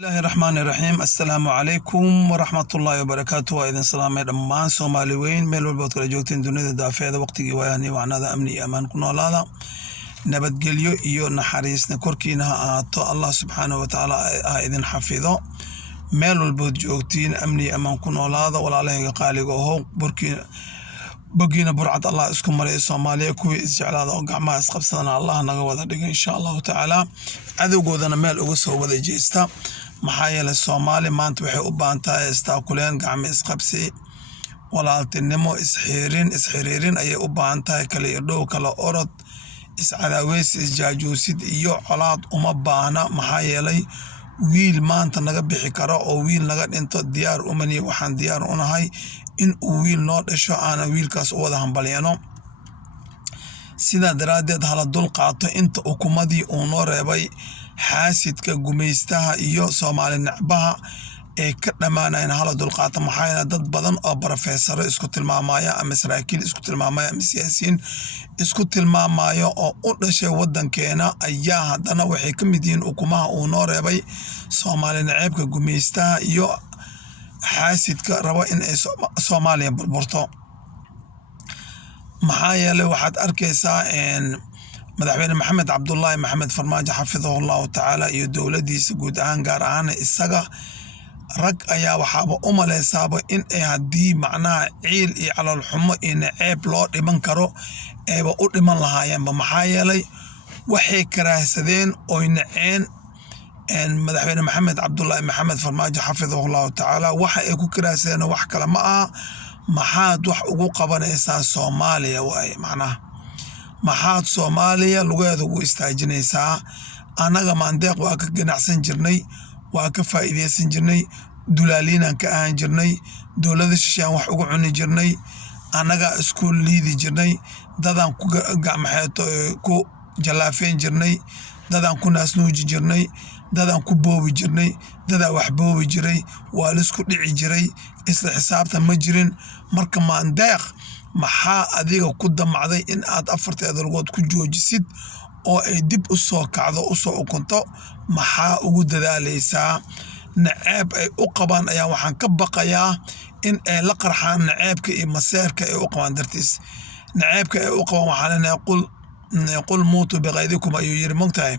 الله الرحمن الرحيم السلام عليكم ورحمة الله وبركاته وإذن سلامي دمان سومالي وين ميلو البوت كلا جوجتين دونيدا دافعدا وقتي وياني وعنادا أمني أمان كنا لالا نبت قليو إيو نحريس نكوركينا آتو الله سبحانه وتعالى إذن حفظه ميلو البوت جوجتين أمني أمان كنا لالا ولا عليه قاليقو هو بقينا برعة الله اسكم مرئي الصومالية كوي اسجعل هذا وقعما اسقبصدنا الله نقوذا دقا إن شاء الله تعالى عذو قوذنا ميل أغسو وذا جيستا maxaa Soomaali maanta waxay u baahan tahay istaakuleen gacmo isqabsi walaaltinimo isxiriirin ayay u baahan tahay kala irdhow kala orod iscadaaweys isjaajuusid iyo colaad uma baahna maxaa yeelay wiil maanta naga bixi karo oo wiil naga dhinto diyaar umani waxaan diyaar u nahay in uu wiil noo dhasho aan wiilkaas u wada hambalyeeno sida daraadeed hala dul qaato inta ukumadii uu noo reebay xaasidka gumaystaha iyo Soomaali nacbaha ee ka dhamaanayna hala dul qaato maxaa dad badan oo professor isku tilmaamaya ama saraakiil isku tilmaamaya ama siyaasiyiin isku tilmaamaya oo u dhashay wadankeena ayaa hadana waxay ka mid yihiin ukumaha uu noo reebay Soomaali nacabka gumaystaha iyo xaasidka raba in ay Soomaaliya burburto maxaa yeelay waxaad arkaysaa madaxweyne maxamed cabdullaahi maxamed farmaajo xafidahu allahu tacaala iyo dowladiisa guud ahaan gaar ahaan isaga rag ayaa waxaaba u maleysaaba in ay haddii macnaha ciil iyo calool xumo iyo naceeb loo dhiman karo eeba u dhiman lahaayeenba maxaa yeelay waxay karaahsadeen oy naceen madaxweyne maxamed cabdullaahi maxamed farmaajo xafidahu allahu tacaala waxa ay ku karaahsadeen wax kale ma aha maxaad wax ugu qabanaysaa Soomaaliya waaye macnaha maxaad Soomaaliya lugeeda ugu istaajinaysaa anaga maandeeq waa ka ganacsan jirnay waa ka faa'iideysan jirnay dulaaliinaan ka ahaan jirnay dowladda shisheeyaan wax ugu cuni jirnay anaga isku liidi jirnay dadaan ku gacmaxeeto ku jalaafeen jirnay dadaan ku naasnuuji jirnay dadaan ku boobi jirnay dadaa wax boobi jiray waa la isku dhici jiray isla xisaabtan ma jirin marka maandeeq maxaa adiga ku damacday in aad afarteeda lugood ku joojisid oo ay dib u soo kacdo u soo ukunto maxaa ugu dadaalaysaa naceeb ay u qabaan ayaa waxaan ka baqayaa in ay la qarxaan naceebka iyo maseerka ay u qabaan dartiis naceebka ay u qabaan waxaa leenahay qul muutu biqaydikum ayuu yiri mogtahay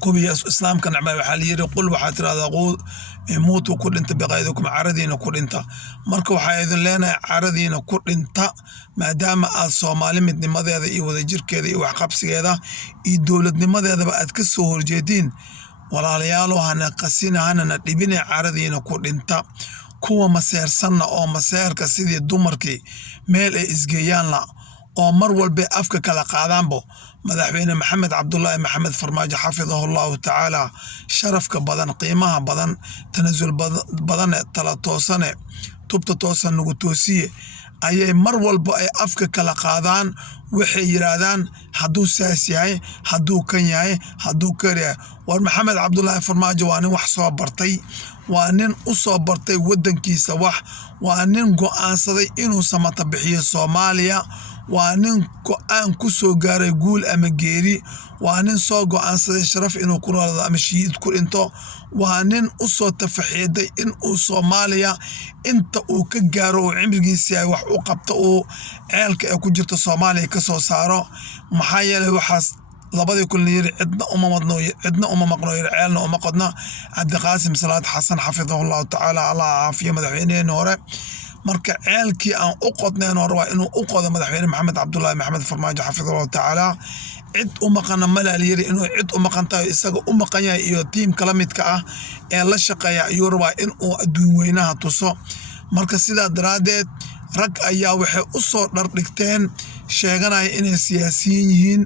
kubiya islaamka nacbay waxaa la yiri qul waxaa tiraahdaa muutu ku dhinta biqaydikum caradiina ku dhinta marka waxaa idin leenahay caradiina ku dhinta maadaama aad Soomaali midnimadeeda iyo wadajirkeeda iyo waxqabsigeeda iyo dowladnimadeedaba aad ka soo horjeedin walaalayaal hana qasinahana dhibina caradiina ku dhinta kuwa maseersanna oo maseerka sidii dumarkii meel ay isgeeyaan la oo mar walba afka kala qaadaanbo madaxweyne maxamed cabdullaahi maxamed farmaajo xafidahu allahu tacaala sharafka badan qiimaha badan tanazul badan tala toosane tubta toosan nugu toosiye ayay mar walba ay afka kala qaadaan waxay yiraahdaan hadduu saas yahay hadduu kan yahay hadduu kariya war maxamed cabdullaahi farmaajo waa nin wax soo bartay waa nin u soo bartay wadankiisa wax waa nin go'aansaday inuu samata bixiyo Soomaaliya waa nin go'aan ku soo gaaray guul ama geeri waa nin soo go'aansaday sharaf inuu ku noolaado ama shiid ku dhinto waa nin u soo tafaxiiday in uu Soomaaliya inta uu ka gaaro oo cimrigiisa ay wax u qabto oo ceelka ay ku jirto Soomaaliya ka soo saaro maxaa yeelay waxaas labadii kulli yiri cidna uma maqno yiri ceelna uma qodna Cabdiqaasim Salaad Xasan xafidahu allahu tacaala Allah caafiyo madaxweynaha hore marka ceelkii aan u qodneen hore waa inuu u qodo madaxweyne maxamed cabdullaahi maxamed farmaajo xafidahu allahu tacaala cid u maqana malaal yiri inuu cid u maqantahay isaga u maqan yahay iyo tiim kala midka ah ee la shaqeeya ayuu rabaa in uu adduun weynaha tuso marka sidaa daraadeed rag ayaa waxay u soo dhardhigteen sheeganaya inay siyaasiyiin yihiin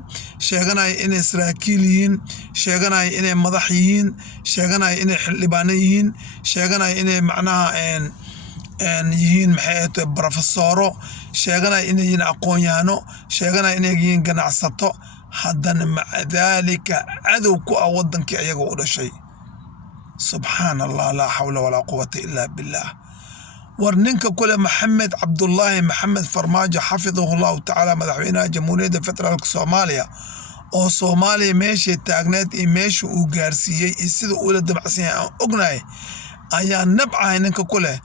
sheeganaya inay saraakiil yihiin sheeganaya inay madax yihiin sheeganaya inay xildhibaano yihiin sheeganaya inay macnaha yihiin maxay tahay professoro sheeganaya inay yihiin aqoon-yahano sheeganaya inay yihiin ganacsato haddana maca daalika cadow ku ah wadankii ayaga u dhashay subxaanallah laa xawla walaa quwata illaa billah war ninka kule maxamed cabdullaahi maxamed farmaajo xafidahu allahu tacaala madaxweynaha jamhuuriyadda federaalka Soomaaliya oo Soomaaliya meeshii taagneed iyo meeshii uu gaarsiiyey iyo sida uu la dabacsan yahay aan ognahay ayaa nabcahay ninka ku leh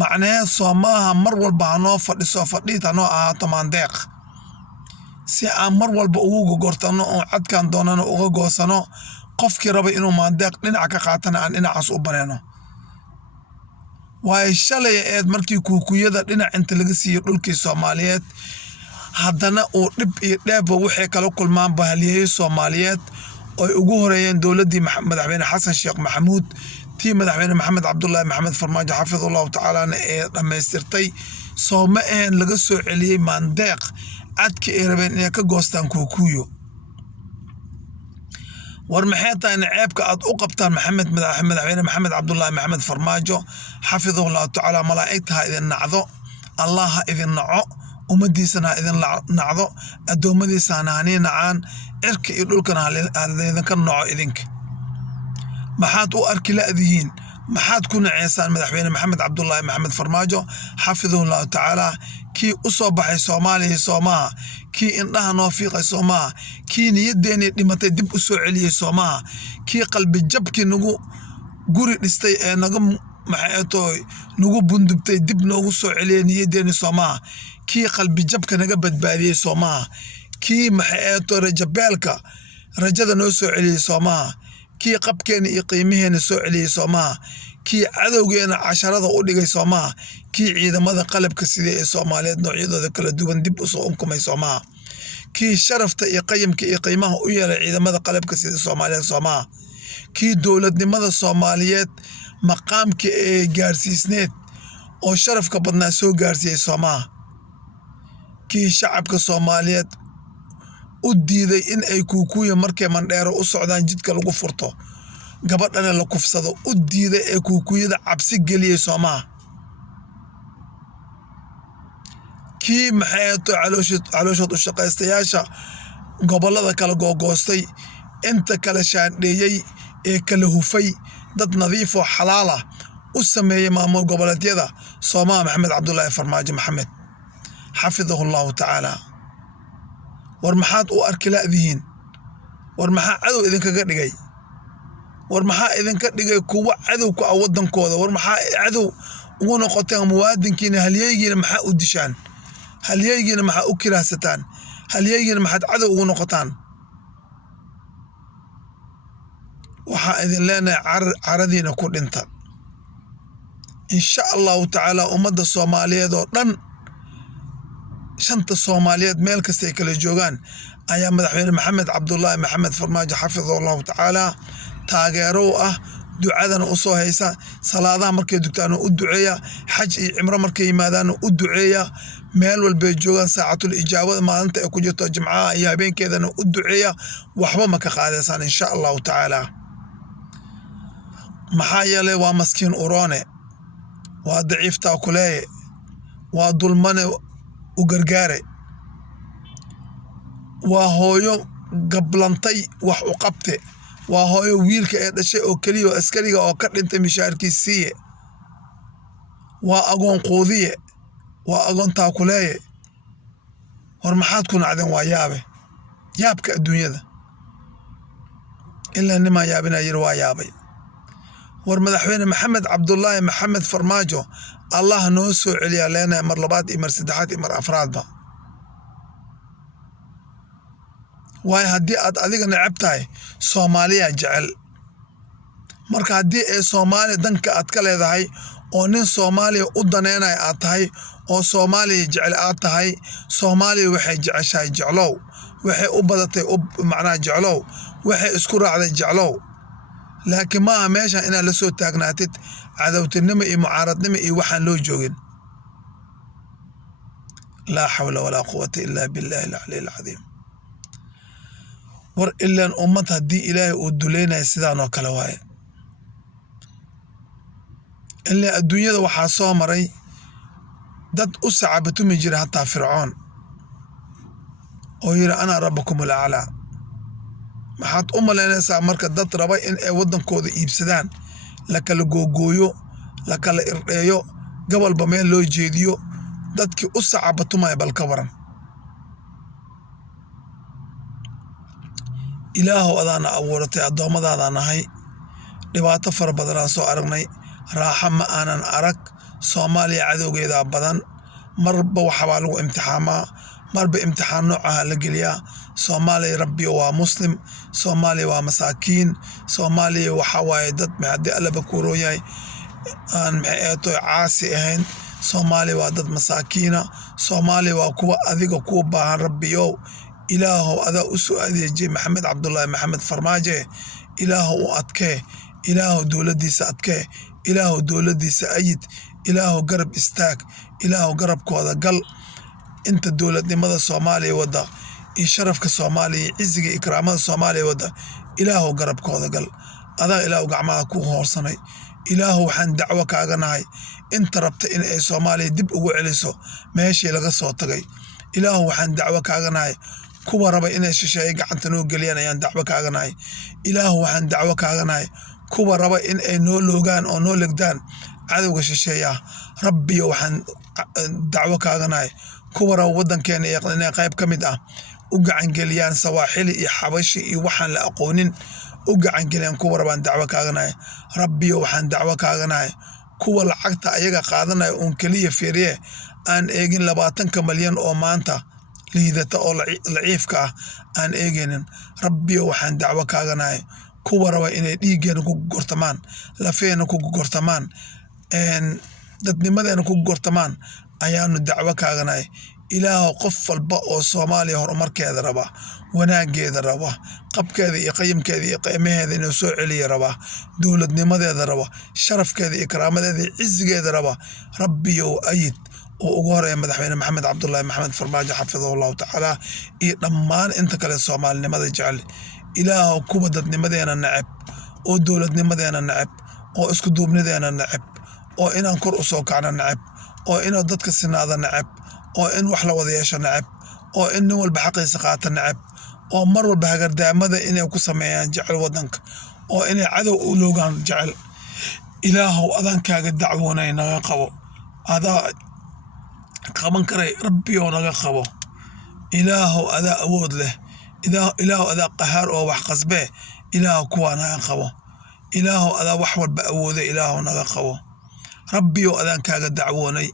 macnaheed Soomaha mar walba hanoo fadhiso fadhiid hanoo ahaato maandeeq si aan mar walba ugu gortano oo cadkaan doonano uga goosano qofkii raba inuu maandeeq dhinac ka qaatana aan dhinacaas u baneeno way shalay eed markii kuukuyada dhinac inta laga siiyo dhulkii Soomaaliyeed haddana uu dhib iyo dheeba wixii kala kulmaan bahaliyay Soomaaliyeed oo ugu horeeyeen dawladdii madaxweyne Xasan Sheekh Maxamuud tii madaxweyne Maxamed Cabdullaahi Maxamed Farmaajo xafidullahu ta'ala ee dhamaystirtay sooma aan laga soo celiyay maandeeq cadka ay rabeen inay ka goostaan kuukuyo war maxay tahay ceebka aad u qabtaan madaxweyne Maxamed Cabdullaahi Maxamed Farmaajo xafidullahu ta'ala malaa'ikta idin nacdo Allah idin naco umadiisana idin nacdo adoomadiisana haneen nacaan cirka iyo dhulkana idin ka naco idinka maxaad u arki laadiin maxaad ku naceysaan madaxweyne Maxamed Cabdullaahi Maxamed Farmaajo xafidullahu ta'ala kii u soo baxay Soomaaliya Soomaha kii indhaha noo fiiqay Soomaha kii niyadeena dhimatay dib u soo celiyay Soomaha kii qalbi jabkii nagu guri dhistay ee naga maxaytooy nagu bundubtay dib noogu soo celiyay niyadeena Soomaha kii qalbi jabka naga badbaadiyay Soomaha kii maxaytooy rajabeelka rajada noo soo celiyay Soomaha kii qabkeena iyo qiimaheena soo celiyay Soomaha kii cadowgeena casharada u dhigay Soomaha kii ciidamada qalabka sida ee Soomaaliyeed noocyadooda kala duwan dib u soo unkumay Soomaha kii sharafta iyo qayimka iyo qiimaha u yeelay ciidamada qalabka sida Soomaaliyeed Soomaha kii dawladnimada Soomaaliyeed maqaamka ee gaarsiisneed oo sharafka badnaa soo gaarsiiyay Soomaha kii shacabka Soomaaliyeed u diiday in ay kuukuyo markay mandheero u socdaan jidka lagu furto gabadhana la kufsado u diiday ee kuukuyada cabsi geliyay Soomaha kii maxayto calooshood u shaqaystayaasha gobolada kala googoostay inta kala shaandheeyay ee kala hufay dad nadiif oo xalaal ah u sameeyay maamul goboleedyada Soomaha Maxamed Cabdullaahi Farmaajo Maxamed xafidahullahu ta'ala war maxaad u arki laadiin war maxaa cadow idinkaga dhigay war maxaa idinka dhigay kuwa cadow ku ah wadankooda war maxaa cadow ugu noqoteen muwaadinkiina halyeeygiina maxaa u dishaan halyeeygiina maxaa u kiraasataan halyeeygiina maxaad cadow ugu noqotaan waxaa idin leenahay caradiina ku dhinta insha Allah ta'ala ummadda Soomaaliyeed oo dhan shanta Soomaaliyeed meel kasta ay kala joogaan ayaa madaxweyne Maxamed Cabdullaahi Maxamed Farmaajo xafidullahu ta'ala taageero ah ducadana u soo haysa salaadaha markay dugtaan u duceeya xaj iyo cimro markay yimaadaan u duceeya meel walba joogan saacatul ijaabada maalinta ay ku jirto jimcaha iyo habeenkeedana u duceeya waxba ma ka qaadaysan insha Allah ta'ala maxaa yeelay waa maskiin urone waa daciifta kuleeye waa dulmane u gargaare waa hooyo gablantay wax u qabte waa hooyo wiilka ee dhashay oo kaliya askariga oo ka dhintay mishaarkiisiye waa agoon qoodiye waa agoon taakuleeye war maxaad ku nacdeen waa yaabka adduunyada ilaa nima yaabina yir waa yaabay war madaxweyne Maxamed Cabdullaahi Maxamed Farmaajo Allah noo soo celiya leena mar labaad iyo mar saddexaad iyo mar afraadba way haddii aad adiga necab tahay Soomaaliya jecel marka haddii ay Soomaaliya danka aad ka leedahay oo nin Soomaaliya u daneynay aad tahay oo Soomaaliya jecel aad tahay Soomaaliya waxay jeceshahay jeclow waxay u badatay macnaa jeclow waxay isku raacday jeclow laakiin ma meesha ina la soo taagnaatid cadawtinimo iyo mucaaradnimo iyo waxaan loo joogin la hawla wala quwwata illa billahi al-ali al-azim war ilaa ummad hadii ilaahay uu duleynay sidaan oo kale waaye ilaa adduunyada waxa soo maray dad u sacabatumi jira hatta fircoon oo yiri ana rabbukum al-a'la maxaad u malaynaysaa marka dad raba in ay wadankooda iibsadaan la kala googooyo la kala irdheeyo gobolba meel loo jeediyo dadkii u sacabatumay bal ka waran ilaahow adaana abuuratay addoommadaada nahay dhibaato fara badanaan soo aragnay raaxa ma aanan arag soomaaliya cadowgeedaa badan marba waxbaa lagu imtixaamaa marba imtixaan noocaha la geliyaa soomaaliya rabbiyo waa muslim soomaaliya waa masaakiin soomaaliya waxa waaye dad haddii allaba kuuroo yahay aan maxay caasi ahayn soomaaliya waa dad masaakiina soomaaliya waa kuwa adiga kuu baahan rabbiyow ilaahow adaa u soo adeejiyey maxamed cabdullaahi maxamed farmaajo ilaahow u adkee ilaahow dowladdiisa adkee ilaahow dowladdiisa ayid ilaahow garab istaag ilaahow garabkooda gal inta dowladnimada soomaaliya wadda iyo sharafka soomaaliya iyo ciziga ikraamada soomaaliya wadda ilaahow garabkooda gal adaa ilaahow gacmaha ku hoorsanay ilaahow waxaan dacwo kaaga nahay inta rabta in ay soomaaliya dib ugu celiso meeshii laga soo tagay ilaahow waxaan dacwo kaaga nahay kuwa raba inay shisheeye gacanta noo geliyaan ayaan dacwo kaaga nahay ilaahow waxaan dacwo kaaga nahay kuwa raba in ay noo loogaan oo noo legdaan cadowga shisheeyaha rabbiyo waxaan dacwo kaaga nahay kuwa raba waddankeena inay qayb ka mid ah u gacangeliyaan sawaaxili iyo xabashi iyo waxaan la aqoonin u gacangeliyaan kuwa rabaan dacwo kaaga nahay rabbiyo waxaan dacwo kaaga nahay kuwa lacagta ayaga qaadanaya uun keliya fiiriye aan eegin 20 malyan oo maanta liidata oo laciifka ah aan eegaynin rabbiyo waxaan dacwo kaaga nahay kuwa raba inay dhiiggeena ku gortamaan lafeena ku gortamaan dadnimadeena ku gortamaan ayaanu dacwo kaaga nahay ilaahow qof walba oo soomaaliya horumarkeeda raba wanaageeda raba qabkeeda iyo qayimkeeda iyo qiimaheeda inuu soo celiya raba dowladnimadeeda raba sharafkeeda iyo karaamadeeda iyo cizigeeda raba rabbiyow ayid oo ugu horeeya madaxweyne maxamed cabdullaahi maxamed farmaajo xafidahullahu tacaala iyo dhammaan inta kale soomaalinimada jecel ilaahow kuwa dadnimadeena nacab oo dowladnimadeena nacab oo isku duubnideena nacab oo inaan kor u soo kacno nacab oo inuu dadka sinaada nacab oo in wax la wada yeesho nacab oo in nin walba xaqiisa qaata nacab oo mar walba hagardaamada inay ku sameeyaan jecel waddanka oo inay cadow u loogaan jecel ilaahow adaan kaaga dacwoonay naga qabo adaa qaban karay rabbiyow naga qabo ilaahow adaa awood leh ilaahow adaa qahaar oo wax qasbee ilaahow kuwaa naga qabo ilaahow adaa wax walba awooda ilaahow naga qabo rabbiyow adaan kaaga dacwoonay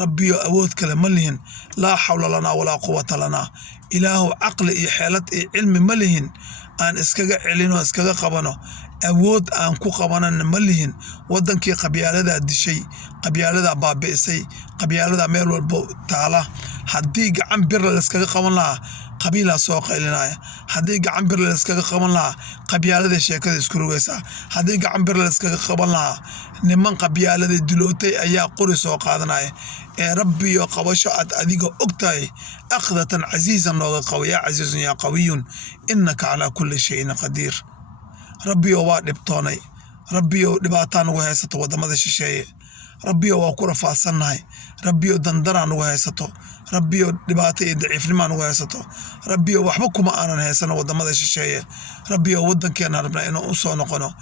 rabbiyo awood kale ma lihin laa xawla lanaa walaa quwata lanaa ilaahow caqli iyo xeelad iyo cilmi ma lihin aan iskaga celinoo iskaga qabano awood aan ku qabanan ma lihin waddankii qabyaaladaa dishay qabyaaladaa baabi'isay qabyaaladaa meel walba taala haddii gacan birla layskaga qaban lahaa qabiilaa soo qaylinaya haddii gacan birla layskaga qaban lahaa qabyaaladii sheekada isku rogaysaa haddii gacan birla layskaga qaban lahaa niman qabyaaladii dulootay ayaa qori soo qaadanaya ee rabbiyo qabasho aad adiga ogtahay akhdatan casiizan nooga qabo yaa casiizun yaa qawiyun innaka calaa kulli shayin qadiir rabbiyo waa dhibtoonay rabbiyo dhibaataa nagu haysato waddamada shisheeye rabbiyo waa ku rafaadsannahay rabbiyo dandaraa nagu haysato rabbiyo dhibaato iyo daciifnimaa nagu haysato rabbiyo waxba kuma aanan haysano waddamada shisheeye rabbiyo waddankeena rabnaa inuu u soo noqono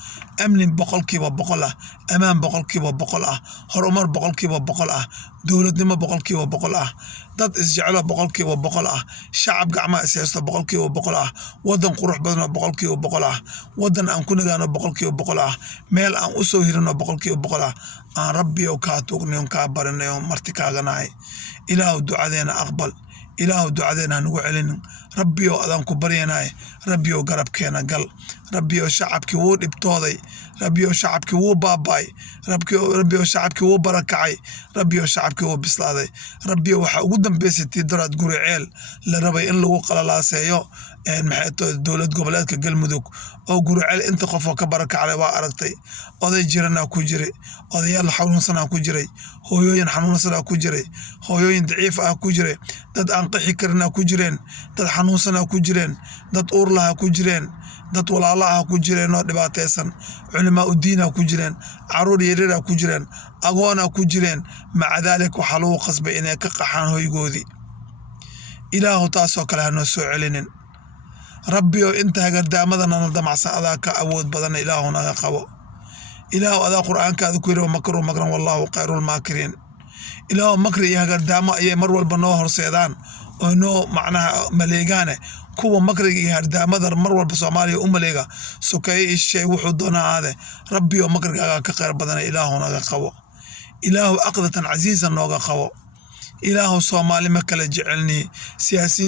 amnin 100% ah amaan 100% ah horumar 100% ah dowladnimo 100% ah dad isjecelo 100% ah shacab gacmaha is haysto 100% ah waddan qurux badan 100% ah waddan aan ku nagaano 100% ah meel aan u soo hirino 100% ah aan rabbiyo kaa tuugnayo kaa barinayo marti kaaga nahay ilaahow ducadeena aqbal ilaahow ducadeena nagu celin rabbiyo adaan ku baryanahay rabbiyo garabkeena gal rabbiyo shacabkii wuu dhibtooday rabbiyo shacabkii wuu baabay rabbiyo shacabkii wuu barakacay rabbiyo shacabkii wuu bislaaday rabbiyo waxa ugu dambeysay daraad guriceel la rabay in lagu qalalaaseeyo maxay dowlad goboleedka galmudug oo guriceel inta qof oo ka barakacay waa aragtay oday jirana ku jiray odayaal xanuunsan ku jiray hooyooyin xanuunsan ku jiray hooyooyin daciif ah ku jiray dad aan qixi karina ku jireen dad xanuunsan ku jireen dad uur laha ku jireen dad walaalaha ku jireen oo dhibaataysan culimaa u diina ku jireen caruur yaryar ku jireen agoona ku jireen maca daalika waxa lagu qasbay inay ka qaxaan hoygoodii ilaahu taasoo kale hanoo soo celinin rabbiyo inta hagardaamadan aan damacsan adaa ka awood badan ilaahu naga qabo ilaahu adaa qur'aankaada ku yiri makru makran wallahu khayrul maakirin ilaahu makri iyo hagardaamo ayay mar walba noo horseedaan oo noo macnaha maleegaane kuwa makriga iyo hardaamada mar walba Soomaaliya u maleega sokeeye ishay wuxuu doonaa aade rabbiyo makrigaaga ka khayr badan ilaahu naga qabo ilaahu aqdatan aziizan nooga qabo ilaahu Soomaali ma kala jecelni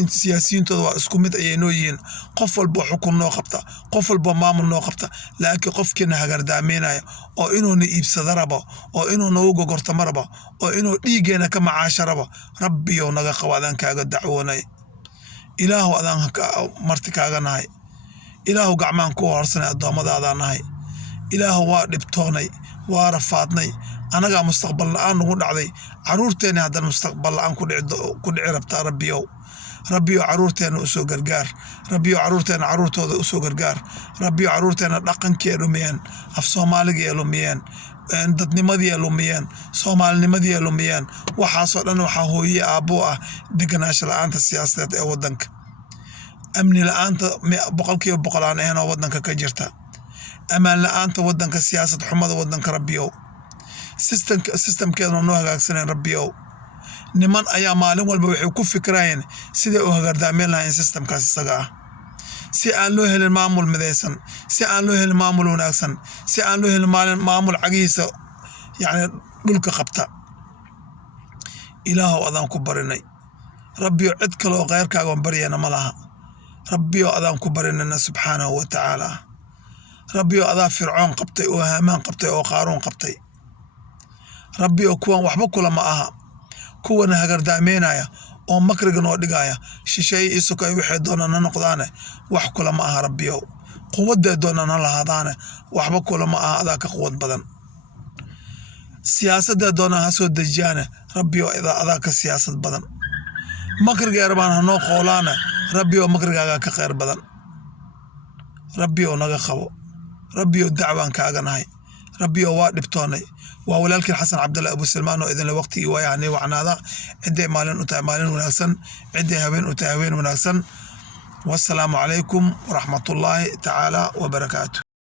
siyaasiyiintooda waa isku mid ayay noo yihiin qof walba xukun noo qabta qof walba maamul noo qabta laakiin qofkina hagardaameynaya oo inuu na iibsado rabo oo inuu nagu gogorto maraba oo inuu dhiigeena ka macaasho rabo rabbiyo naga qabo adaan kaaga dacwoonay ilaahu adaan marti kaaga nahay ilaahu gacmaan ku horsanay adoomadaada nahay ilaahu waa dhibtoonay waa rafaadnay anaga mustaqbal la'aan ugu dhacday caruurteena hadan mustaqbal la'aan ku dhici rabtaa rabbiyo caruurteena u soo gargaar rabbiyo caruurteena caruurtooda u soo gargaar rabbiyo caruurteena dhaqankeena lumiyeen af Soomaaliga lumiyeen dadnimadii lumiyeen Soomaalinimadii lumiyeen waxaasoo dhan waxa hooyay aabo ah deganaansho la'aanta siyaasadeed ee wadanka amni la'aanta boqolkiiba boqol aan ahayn oo wadanka ka jirta amaan la'aanta wadanka siyaasad xumada wadanka rabbiyo systemkeedna noo hagaagsaneen rabbiyo niman ayaa maalin walba waxay ku fikirayeen sidii oo hagardaameyn lahayn systemkaas isaga ah si aan loo helin maamul midaysan si aan loo helin maamul wanaagsan si aan loo helin maamul cagiisa yani dhulka qabta ilaahu adaan ku barinay rabbiyo cid kale oo qeyrkaaga aan bariyana ma laha rabbiyo adaan ku barinayna subxaanahu wa tacaala rabbiyo adaa fircoon qabtay oo haamaan qabtay oo qaaruun qabtay rabbiyo kuwan waxba kula ma aha kuwan hagardaameynaya oo makriga noo dhigaya shishay isoo ay waxay doonaan noqdaane wax kula ma aha rabbiyo quwadda doonaan lahaadaane waxba kula ma aha adaa ka quwad badan siyaasadda doonaan soo dajiyaane rabbiyo adaa ka siyaasad badan makriga arbaan hanoo qoolaane rabbiyo makrigaaga ka khayr badan rabbiyo naga qabo rabbiyo dacwaan kaaga nahay rabbiyo waa dhibtoonay وولكن حسن عبد الله أبو سلمان وإذن لوقتي ويعني وعنادا عدة مالين وتعمالين ونكسن عدة هبين وتهوين ونكسن والسلام عليكم ورحمة الله تعالى وبركاته.